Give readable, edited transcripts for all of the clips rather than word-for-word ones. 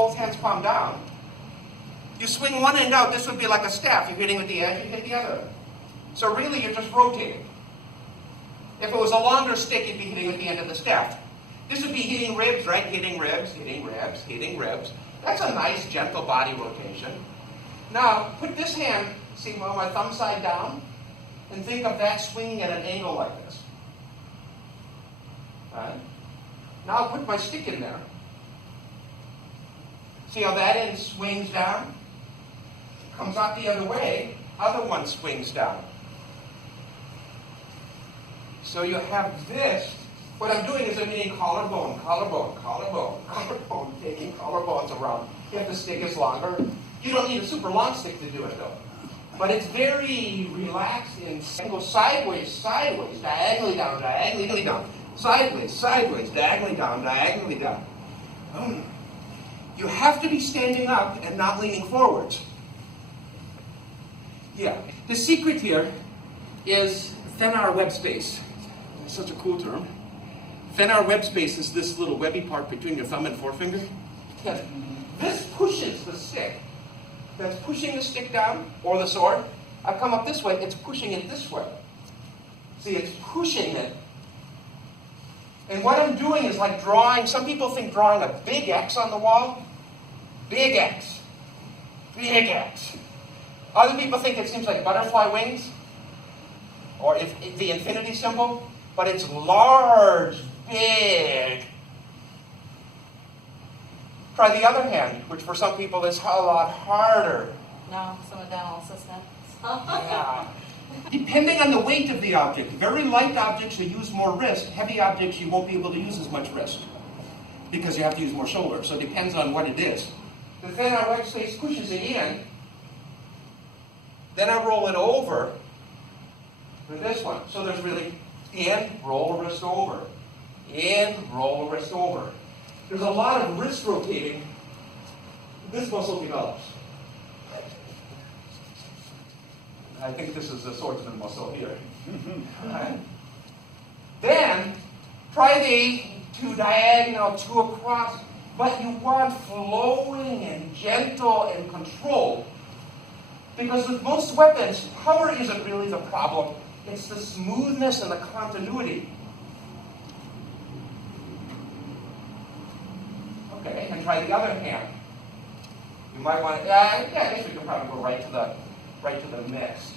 both hands palm down. You swing one end out, this would be like a staff. You're hitting with the edge, you hit the other. So really, you're just rotating. If it was a longer stick, you'd be hitting with the end of the staff. This would be hitting ribs, right? Hitting ribs, hitting ribs, hitting ribs. That's a nice, gentle body rotation. Now, put this hand, see my thumb side down, and think of that swinging at an angle like this. Right? Now I'll put my stick in there. See how that end swings down? Comes out the other way, other one swings down. So you have this. What I'm doing is I'm hitting collarbone, collarbone, collarbone, collarbone, taking collarbones around. If the stick is longer, you don't need a super long stick to do it though. But it's very relaxed and go sideways, sideways, diagonally down, diagonally down. Sideways, sideways, diagonally down, diagonally down. You have to be standing up and not leaning forwards. Yeah. The secret here is Fenar web space. It's such a cool term. Fenar web space is this little webby part between your thumb and forefinger. Yeah. This pushes the stick. That's pushing the stick down, or the sword. I come up this way, it's pushing it this way. See, it's pushing it. And what I'm doing is like drawing, some people think drawing a big X on the wall. Big X. Big X. Other people think it seems like butterfly wings, or if the infinity symbol, but it's large, big. Try the other hand, which for some people is a lot harder. No, some dental assistants. Yeah. Depending on the weight of the object, very light objects you use more wrist, heavy objects you won't be able to use as much wrist because you have to use more shoulder. So it depends on what it is. The Fenar web space pushes it in. Then I roll it over with this one. So there's really in, roll a wrist over. In, roll a wrist over. There's a lot of wrist rotating. This muscle develops. I think this is the swordsman muscle here. Right. Then, try the two diagonal, two across, but you want flowing and gentle and controlled. Because with most weapons, power isn't really the problem. It's the smoothness and the continuity. Okay, and try the other hand. You might want to, I guess we can probably go right to the mixed.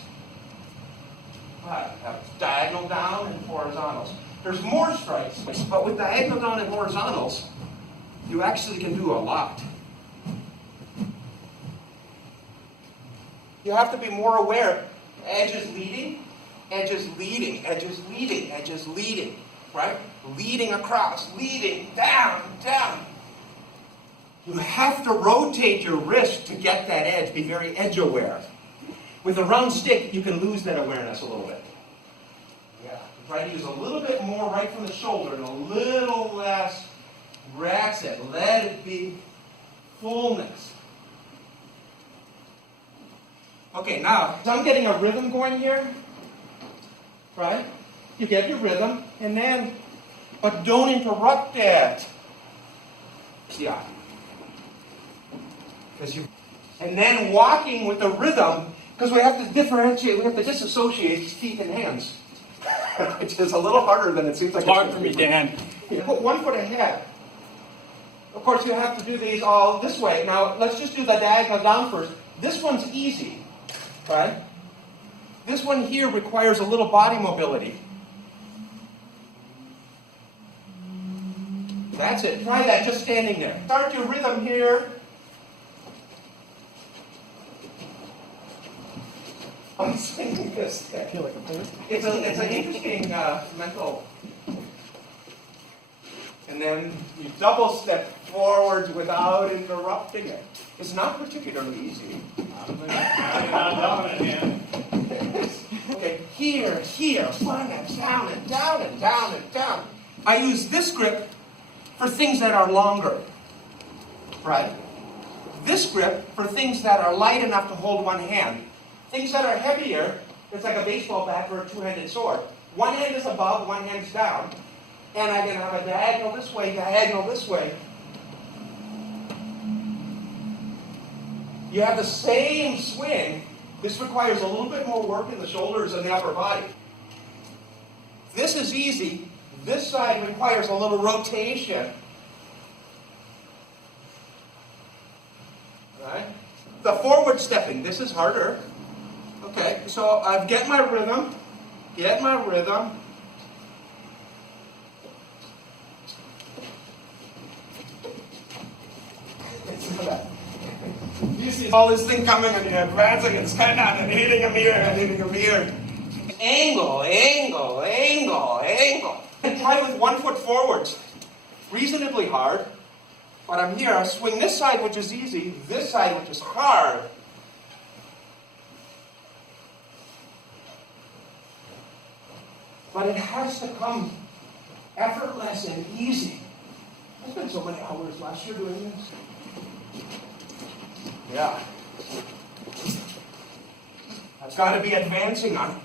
Diagonal down and horizontals. There's more strikes, but with diagonal down and horizontals, you actually can do a lot. You have to be more aware. Edges leading, edges leading, edges leading, edges leading, right? Leading across, leading, down, down. You have to rotate your wrist to get that edge. Be very edge aware. With a round stick, you can lose that awareness a little bit. Yeah. Try to use a little bit more right from the shoulder and a little less. Rest it. Let it be fullness. Okay, now, I'm getting a rhythm going here. Right? You get your rhythm, and then, but don't interrupt it. Yeah. And then walking with the rhythm, because we have to differentiate, we have to disassociate feet and hands. Which is a little harder than it seems like. It's hard for me, Dan. You put 1 foot ahead. Of course, you have to do these all this way. Now, let's just do the diagonal down first. This one's easy, right? This one here requires a little body mobility. That's it. Try that just standing there. Start your rhythm here. I'm singing this. I feel like a poet. It's an interesting mental. And then you double step forwards without interrupting it. It's not particularly easy. Okay, here, one and down and down and down and down. I use this grip for things that are longer, right? This grip for things that are light enough to hold one hand. Things that are heavier, it's like a baseball bat or a two-handed sword. One hand is above, one hand is down. And I can have a diagonal this way, you have the same swing. This requires a little bit more work in the shoulders and the upper body. This is easy. This side requires a little rotation. Right? The forward stepping, this is harder. Okay, so I get my rhythm. Get my rhythm. You see all this thing coming and you're advancing and standing and hitting a mirror and hitting a mirror. Angle, angle, angle, angle. And try with 1 foot forwards. Reasonably hard. But I'm here, I swing this side, which is easy, this side, which is hard. But it has to come effortless and easy. I spent so many hours last year doing this. Yeah. I've got to be advancing on it.